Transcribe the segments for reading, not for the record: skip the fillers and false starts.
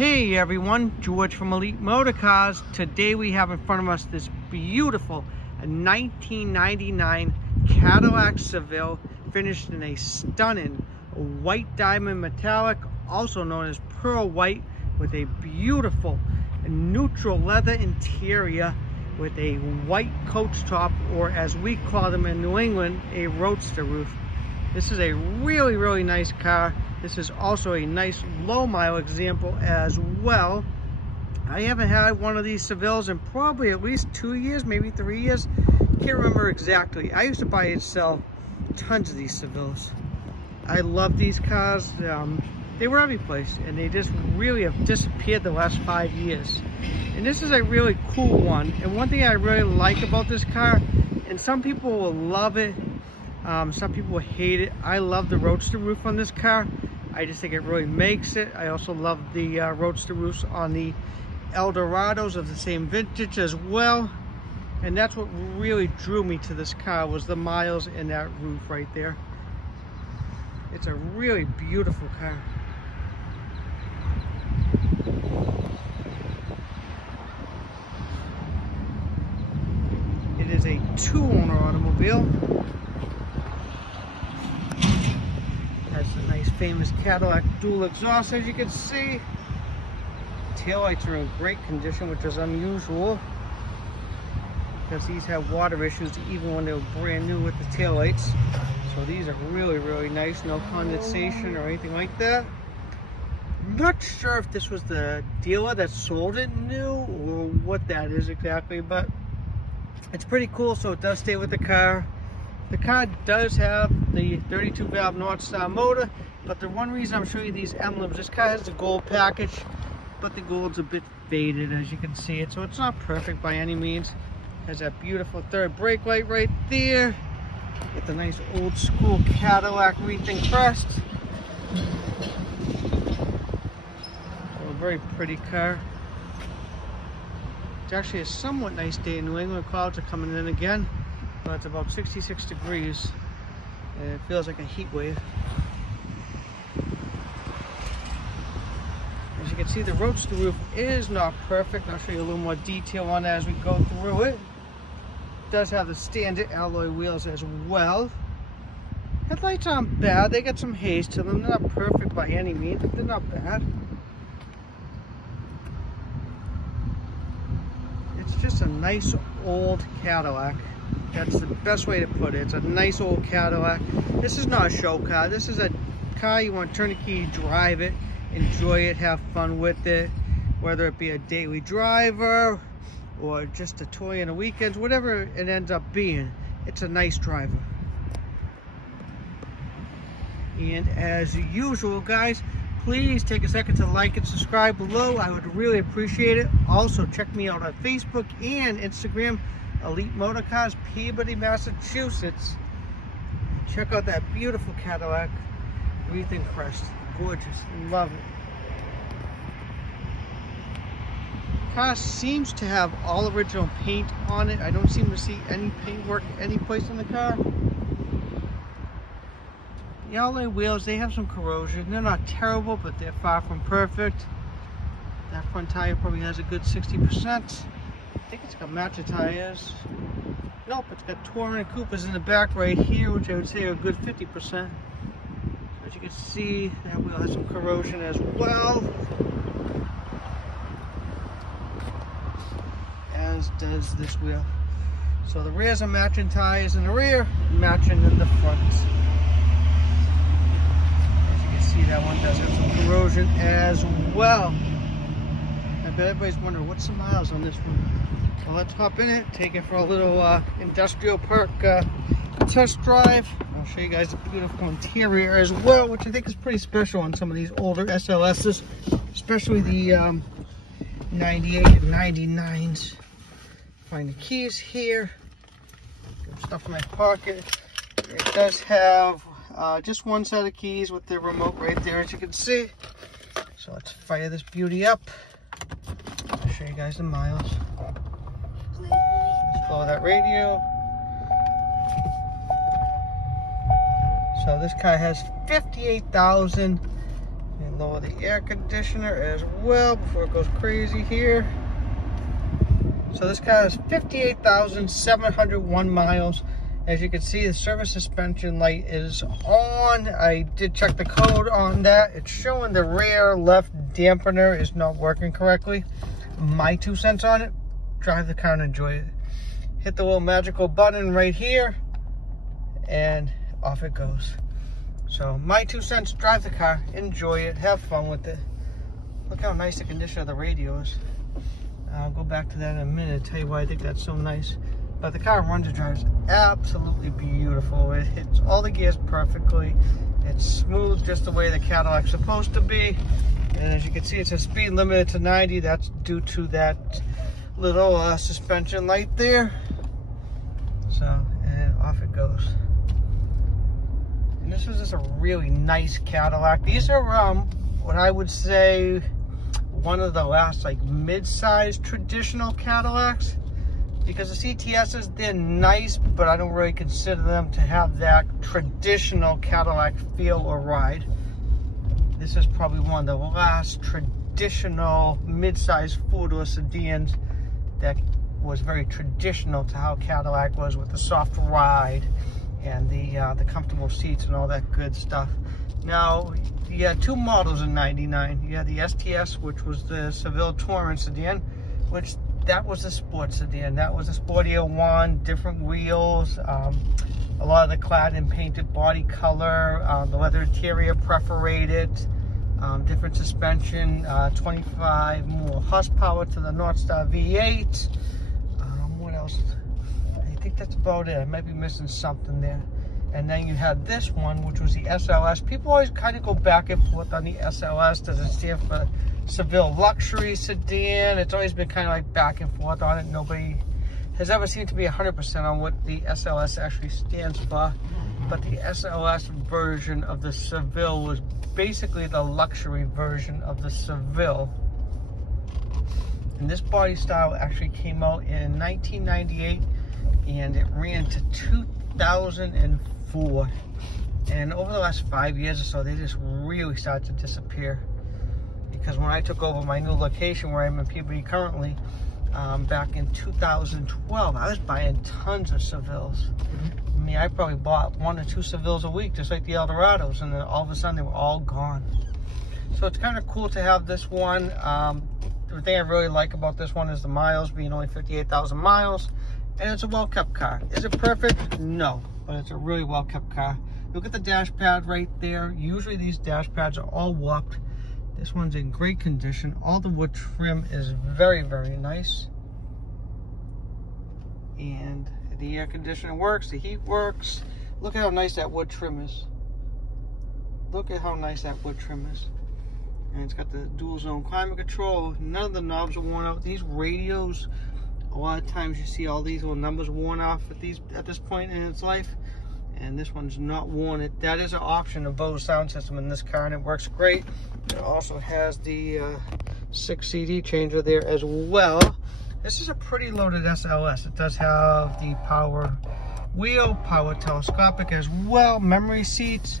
Hey everyone, George from Elite Motorcars. Today we have in front of us this beautiful 1999 Cadillac Seville, finished in a stunning white diamond metallic, also known as pearl white, with a beautiful neutral leather interior with a white coach top, or as we call them in New England, a roadster roof. This is a really nice car. This is also a nice low mile example as well. I haven't had one of these Sevilles in probably at least 2 years, maybe 3 years. Can't remember exactly. I used to buy and sell tons of these Sevilles. I love these cars. They were every place, and they just really have disappeared the last 5 years. And this is a really cool one. And one thing I really like about this car, and some people will love it, some people hate it. I love the roadster roof on this car. I just think it really makes it. I also love the roadster roofs on the Eldorados of the same vintage as well. And that's what really drew me to this car, was the miles and that roof right there. It's a really beautiful car. It is a 2-owner automobile. Has a nice famous Cadillac dual exhaust, as you can see. Taillights are in great condition, which is unusual, because these have water issues even when they were brand new with the taillights. So these are really nice, no condensation or anything like that. I'm not sure if this was the dealer that sold it new or what that is exactly, but it's pretty cool. So it does stay with the car. The car does have the 32 valve North Star motor, but the one reason I'm showing you these emblems, this car has the gold package, but the gold's a bit faded, as you can see it, so it's not perfect by any means. Has that beautiful third brake light right there, with the nice old school Cadillac wreath and crest. So a very pretty car. It's actually a somewhat nice day in New England. Clouds are coming in again. But it's about 66 degrees, and it feels like a heat wave. As you can see, the roadster roof is not perfect. I'll show you a little more detail on that as we go through it. It does have the standard alloy wheels as well. Headlights aren't bad. They got some haze to them. They're not perfect by any means, but they're not bad. It's just a nice old Cadillac. That's the best way to put it. It's a nice old Cadillac. This is not a show car. This is a car you want to turn the key, drive it, enjoy it, have fun with it. Whether it be a daily driver or just a toy on the weekends, whatever it ends up being, it's a nice driver. And as usual, guys, please take a second to like and subscribe below. I would really appreciate it. Also, check me out on Facebook and Instagram. Elite Motorcars, Peabody, Massachusetts. Check out that beautiful Cadillac wreath and crest. Gorgeous. Love it. Car seems to have all original paint on it. I don't seem to see any paint work any place in the car. The alloy wheels, they have some corrosion. They're not terrible, but they're far from perfect. That front tire probably has a good 60%. I think it's got matching tires. Nope, it's got Touring and Coopers in the back right here, which I would say are a good 50%. As you can see, that wheel has some corrosion as well, as does this wheel. So the rears are matching tires in the rear, matching in the front. As you can see, that one does have some corrosion as well. I bet everybody's wondering, what's the miles on this one? Well, let's hop in it, take it for a little industrial park test drive. I'll show you guys the beautiful interior as well, which I think is pretty special on some of these older SLSs, especially the 98 and 99s. Find the keys here. Got stuff in my pocket. It does have just one set of keys with the remote right there, as you can see. So let's fire this beauty up. I'll show you guys the miles. Let's blow that radio. So this car has 58,000 And lower the air conditioner as well before it goes crazy here. So this car is 58,701 miles. As you can see, the service suspension light is on. I did check the code on that. It's showing the rear left dampener is not working correctly. My 2 cents on it: drive the car and enjoy it. Hit the little magical button right here, and off it goes. So my 2 cents: drive the car, enjoy it, have fun with it. Look how nice the condition of the radio is. I'll go back to that in a minute, tell you why I think that's so nice. But the car runs and drives absolutely beautiful. It hits all the gears perfectly. It's smooth just the way the Cadillac's supposed to be. And as you can see, it's a speed limited to 90. That's due to that little suspension light there. So, and off it goes. And this is just a really nice Cadillac. These are what I would say one of the last like mid-sized traditional Cadillacs. Because the CTSs, they're nice, but I don't really consider them to have that traditional Cadillac feel or ride. This is probably one of the last traditional mid-size four-door sedans that was very traditional to how Cadillac was, with the soft ride and the comfortable seats and all that good stuff. Now, you had 2 models in '99. You had the STS, which was the Seville Touring sedan, which that was a sports sedan. That was a sportier one, different wheels, a lot of the clad and painted body color, the leather interior perforated, different suspension, 25 more horsepower to the Northstar V8. What else? I think that's about it. I might be missing something there. And then you had this one, which was the SLS. People always kind of go back and forth on the SLS. Does it stand for Seville Luxury Sedan? It's always been kind of like back and forth on it. Nobody has ever seemed to be 100% on what the SLS actually stands for. But the SLS version of the Seville was basically the luxury version of the Seville. And this body style actually came out in 1998, and it ran to 2004. And over the last 5 years or so, they just really started to disappear. Because when I took over my new location where I'm in Peabody currently, back in 2012, I was buying tons of Sevilles. I mean, I probably bought 1 or 2 Sevilles a week, just like the Eldorados, and then all of a sudden they were all gone. So it's kind of cool to have this one. The thing I really like about this one is the miles being only 58,000 miles, and it's a well-kept car. Is it perfect? No, but it's a really well-kept car. Look at the dash pad right there. Usually these dash pads are all warped. This one's in great condition. All the wood trim is very, very nice. And the air conditioning works, the heat works. Look at how nice that wood trim is. Look at how nice that wood trim is. And it's got the dual zone climate control. None of the knobs are worn out. These radios, a lot of times you see all these little numbers worn off at this point in its life. And this one's not worn. That is an option, a Bose sound system in this car, and it works great. It also has the 6 CD changer there as well. This is a pretty loaded SLS. It does have the power wheel, power telescopic as well, memory seats.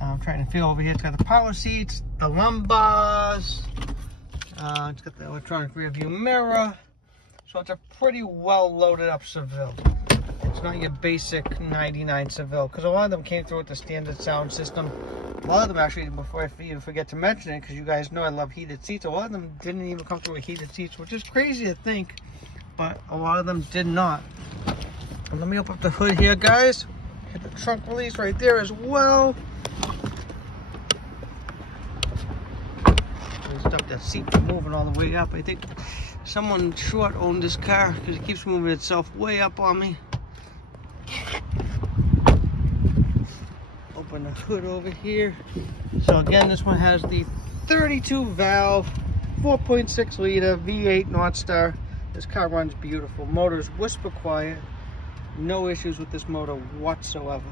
I'm trying to feel over here. It's got the power seats, the lumbars. It's got the electronic rear view mirror. So it's a pretty well loaded up Seville. It's not your basic 99 Seville, because a lot of them came through with the standard sound system. A lot of them actually, before I even forget to mention it, because you guys know I love heated seats, a lot of them didn't even come through with heated seats, which is crazy to think, but a lot of them did not. And let me open up the hood here, guys. Hit the trunk release right there as well. Stop that seat from moving all the way up. I think someone short owned this car because it keeps moving itself way up on me. Open the hood over here. So again, this one has the 32 valve, 4.6 liter V8 Northstar. This car runs beautiful. Motor is whisper quiet. No issues with this motor whatsoever.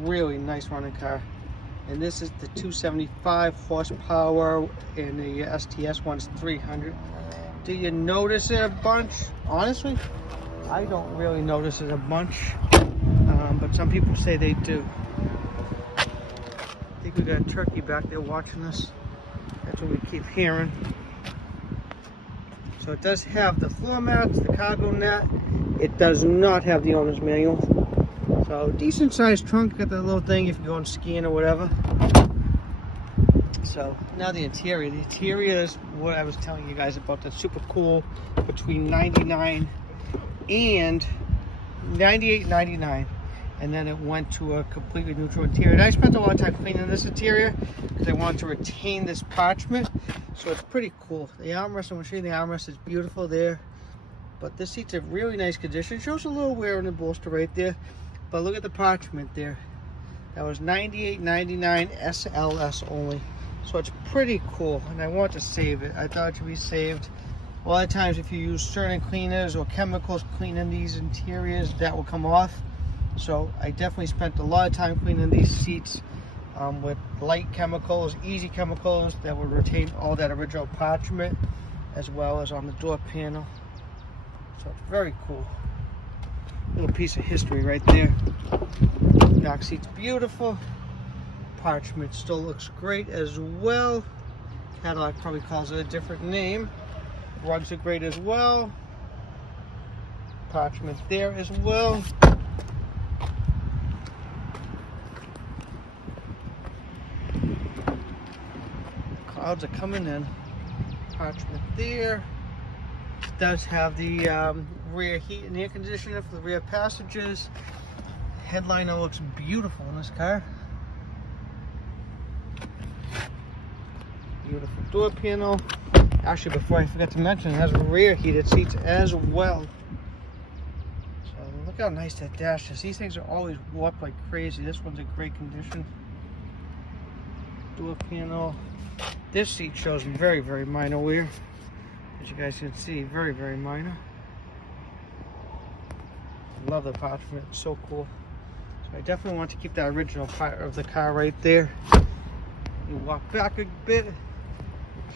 Really nice running car. And this is the 275 horsepower, and the STS one's 300. Do you notice it a bunch? Honestly, I don't really notice it a bunch, but some people say they do. think we got a turkey back there watching us. That's what we keep hearing. So it does have the floor mats, the cargo net. It does not have the owner's manual. So decent sized trunk, got that little thing if you're going skiing or whatever. So now the interior. The interior is what I was telling you guys about. That's super cool. Between 99 and 98.99, and then it went to a completely neutral interior. And I spent a lot of time cleaning this interior because I wanted to retain this parchment. So it's pretty cool. The armrest, I'm going to show you the armrest, is beautiful there. But this seat's in really nice condition. Shows a little wear in the bolster right there. But look at the parchment there. That was $98.99 SLS only. So it's pretty cool, and I want to save it. I thought it should be saved. A lot of times if you use certain cleaners or chemicals cleaning these interiors, that will come off. So I definitely spent a lot of time cleaning these seats with light chemicals, easy chemicals that will retain all that original parchment, as well as on the door panel. So it's very cool. Little piece of history right there. Back seat's beautiful. Parchment still looks great as well. Cadillac probably calls it a different name. Rugs are great as well. Parchment there as well. Clouds are coming in. Parchment there. It does have the rear heat and air conditioner for the rear passengers. Headliner looks beautiful in this car. Beautiful door panel. Actually, before I forgot to mention, it has rear heated seats as well. So look how nice that dash is. These things are always warped like crazy. This one's in great condition. Door panel. This seat shows very, very minor wear. As you guys can see, very, very minor. I love the parchment. It's so cool. So I definitely want to keep that original part of the car right there. You walk back a bit.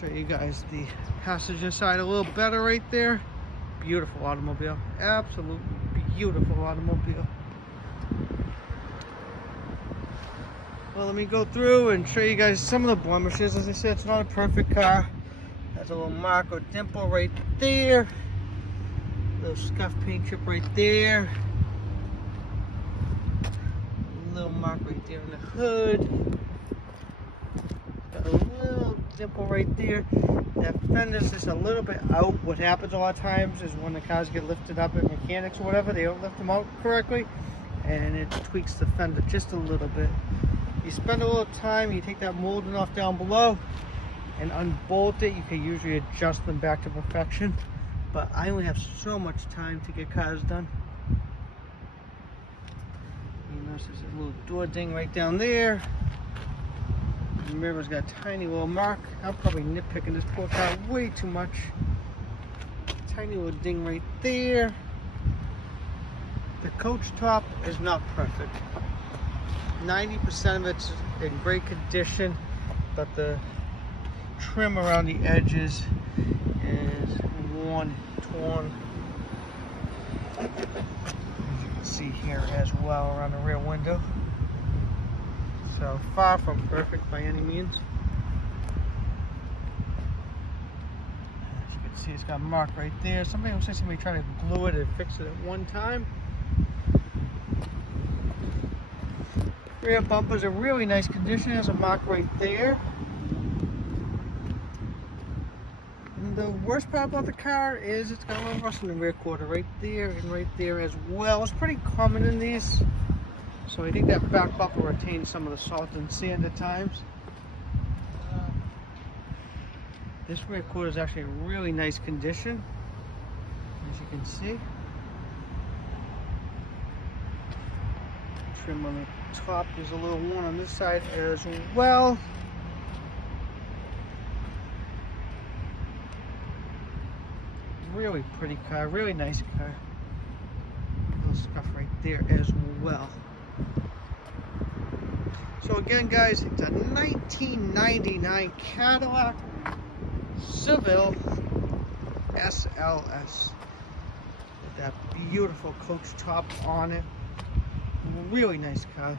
Show you guys the passenger side a little better right there. Beautiful automobile. Absolutely beautiful automobile. Well, let me go through and show you guys some of the blemishes. As I said, it's not a perfect car. Has a little mark or dimple right there. Little scuff paint chip right there. Little mark right there in the hood. Got a little dimple right there. That fender's just a little bit out. What happens a lot of times is when the cars get lifted up at mechanics or whatever, they don't lift them out correctly, and it tweaks the fender just a little bit. You spend a little time, you take that molding off down below and unbolt it. You can usually adjust them back to perfection, but I only have so much time to get cars done. You notice there's a little door ding right down there. The mirror's got a tiny little mark. I'm probably nitpicking this poor car way too much. Tiny little ding right there. The coach top is not perfect. 90% of it's in great condition, but the trim around the edges is worn, torn. As you can see here as well around the rear window. So far from perfect by any means. As you can see, it's got a mark right there. Somebody looks like somebody tried to glue it and fix it at one time. Rear bumper's in really nice condition. There's a mark right there. And the worst part about the car is it's got a little rust in the rear quarter right there and right there as well. It's pretty common in these. So I think that back bumper retains some of the salt and sand at times. This rear quarter is actually in really nice condition, as you can see. Trim on the top is a little worn on this side as well. Really pretty car, really nice car. Little stuff right there as well. So again, guys, it's a 1999 Cadillac Seville SLS with that beautiful coach top on it. Really nice car.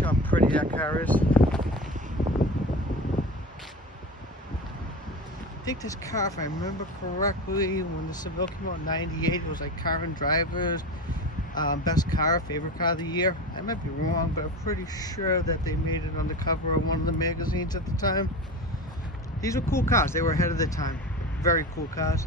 Look how pretty that car is. I think this car, if I remember correctly, when the Seville came out in '98, it was like Car and Driver's best car, favorite car of the year. I might be wrong, but I'm pretty sure that they made it on the cover of one of the magazines at the time. These were cool cars. They were ahead of their time. Very cool cars.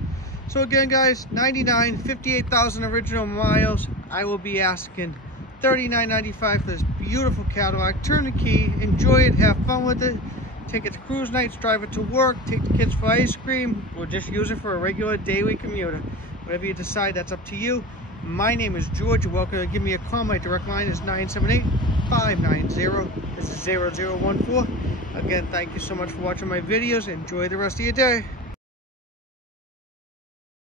So again, guys, 99, 58,000 original miles. I will be asking $39.95 for this beautiful Cadillac. Turn the key, enjoy it, have fun with it. Take it to cruise nights, drive it to work, take the kids for ice cream, or just use it for a regular daily commuter. Whatever you decide, that's up to you. My name is George. You're welcome to give me a call. My direct line is 978-590-0014. Again, thank you so much for watching my videos. Enjoy the rest of your day.